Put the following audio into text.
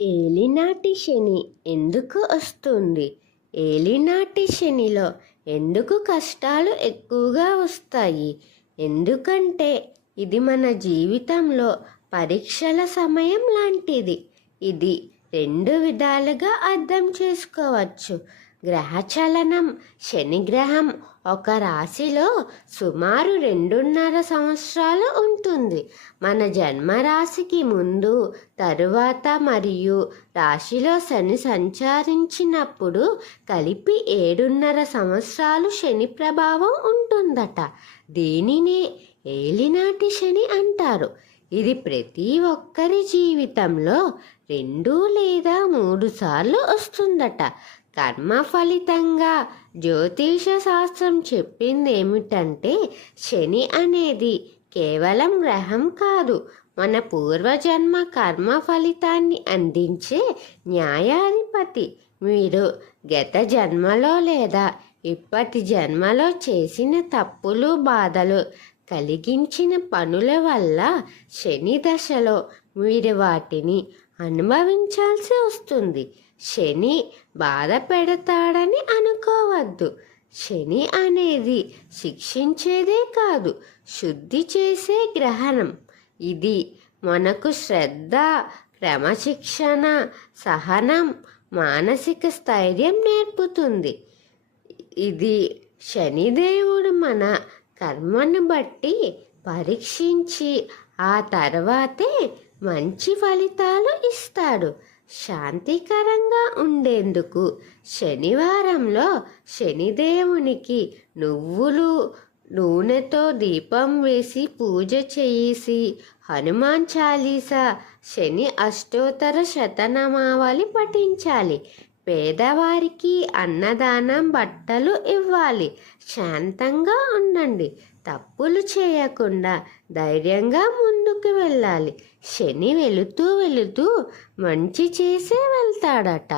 ఏలినాటి శని ఎందుకు వస్తుంది? ఏలినాటి శనిలో ఎందుకు కష్టాలు ఎక్కువగా వస్తాయి? ఎందుకంటే ఇది మన జీవితంలో పరీక్షల సమయం లాంటిది. ఇది రెండు విధాలుగా అర్థం చేసుకోవచ్చు. గ్రహచలనం. శని గ్రహం ఒక రాశిలో సుమారు 2.5 సంవత్సరాలు ఉంటుంది. మన జన్మరాశికి ముందు, తరువాత మరియు రాశిలో శని సంచరించినప్పుడు కలిపి 7.5 సంవత్సరాలు శని ప్రభావం ఉంటుందట. దీనినే ఏలినాటి శని అంటారు. ఇది ప్రతి ఒక్కరి జీవితంలో 2 లేదా 3 సార్లు వస్తుందట. కర్మ ఫలితంగా జ్యోతిష శాస్త్రం చెప్పింది ఏమిటంటే, శని అనేది కేవలం గ్రహం కాదు, మన పూర్వజన్మ కర్మ ఫలితాన్ని అందించే న్యాయాధిపతి. మీరు గత జన్మలో లేదా ఇప్పటి జన్మలో చేసిన తప్పులు, బాధలు కలిగించిన పనుల వల్ల శని దశలో మీరు వాటిని అనుభవించాల్సి వస్తుంది. శని బాధ పెడతాడని అనుకోవద్దు. శని అనేది శిక్షించేదే కాదు, శుద్ధి చేసే గ్రహణం. ఇది మనకు శ్రద్ధ, క్రమశిక్షణ, సహనం, మానసిక స్థైర్యం నేర్పుతుంది. ఇది శనిదేవుడు మన కర్మను బట్టి పరీక్షించి ఆ తర్వాతే మంచి ఫలితాలు ఇస్తాడు. శాంతికరంగా ఉండేందుకు శనివారంలో శనిదేవునికి నువ్వులు నూనెతో దీపం వేసి పూజ చేసి హనుమాన్ చాలీసా, శని అష్టోత్తర శతనామావళి పఠించాలి. పేదవారికి అన్నదానం, బట్టలు ఇవ్వాలి. శాంతంగా ఉండండి. తప్పులు చేయకుండా ధైర్యంగా ముందుకు వెళ్ళాలి. శని వెళుతూ వెళుతూ మంచి చేసే వెళ్తాడట.